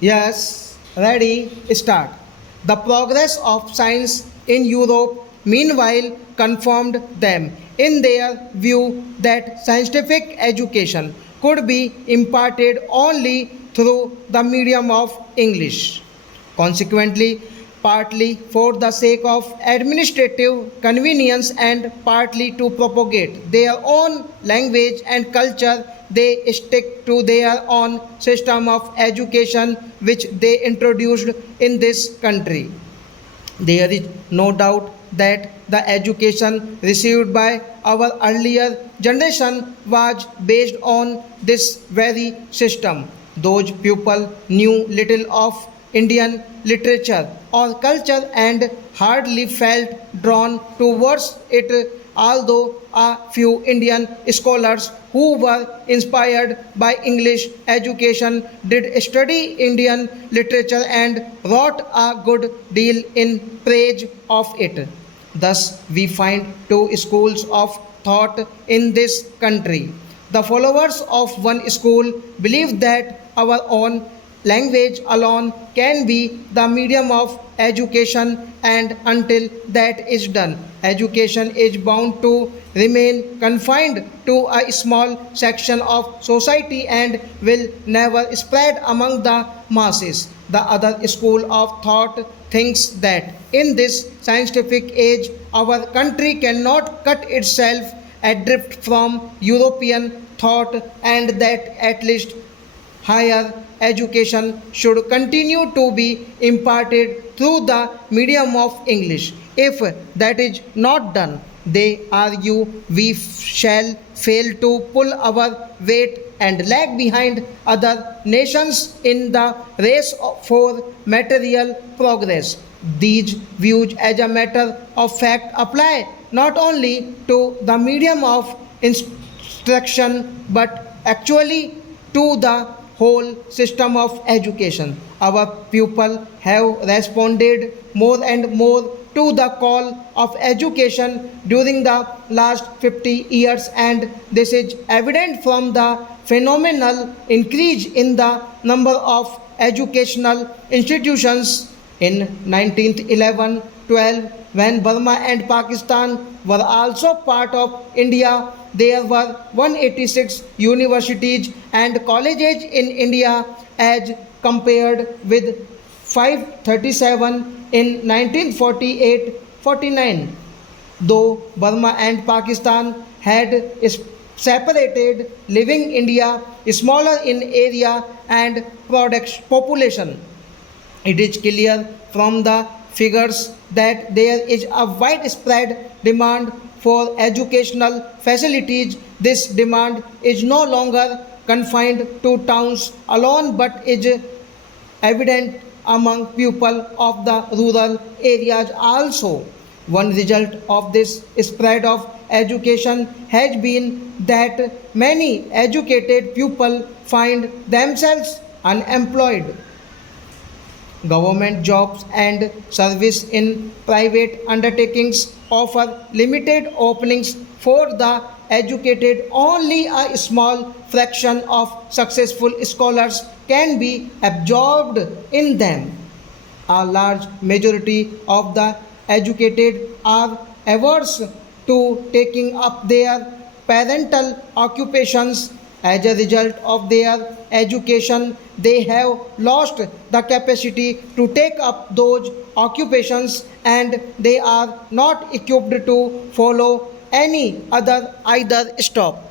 Yes, ready, start. The progress of science in Europe, meanwhile, confirmed them in their view that scientific education could be imparted only through the medium of English. Consequently, partly for the sake of administrative convenience and partly to propagate their own language and culture, they stick to their own system of education which they introduced in this country. There is no doubt that the education received by our earlier generation was based on this very system. Those pupils knew little of Indian literature or culture and hardly felt drawn towards it, although a few Indian scholars who were inspired by English education did study Indian literature and wrote a good deal in praise of it. Thus, we find two schools of thought in this country. The followers of one school believe that our own language alone can be the medium of education, and until that is done, education is bound to remain confined to a small section of society and will never spread among the masses. The other school of thought thinks that in this scientific age, our country cannot cut itself adrift from European thought and that at least higher education should continue to be imparted through the medium of English. If that is not done, they argue we shall fail to pull our weight and lag behind other nations in the race for material progress. These views, as a matter of fact, apply not only to the medium of instruction but actually to the whole system of education. Our pupils have responded more and more to the call of education during the last 50 years, and this is evident from the phenomenal increase in the number of educational institutions in 1911-12, when Burma and Pakistan were also part of India, there were 186 universities and colleges in India as compared with 537 in 1948-49. Though Burma and Pakistan had separated, leaving India smaller in area and population, it is clear from the figures that there is a widespread demand for educational facilities. This demand is no longer confined to towns alone but is evident among people of the rural areas also. One result of this spread of education has been that many educated people find themselves unemployed. Government jobs and service in private undertakings offer limited openings for the educated. Only a small fraction of successful scholars can be absorbed in them. A large majority of the educated are averse to taking up their parental occupations. As a result of their education, they have lost the capacity to take up those occupations and they are not equipped to follow any other either. Stop.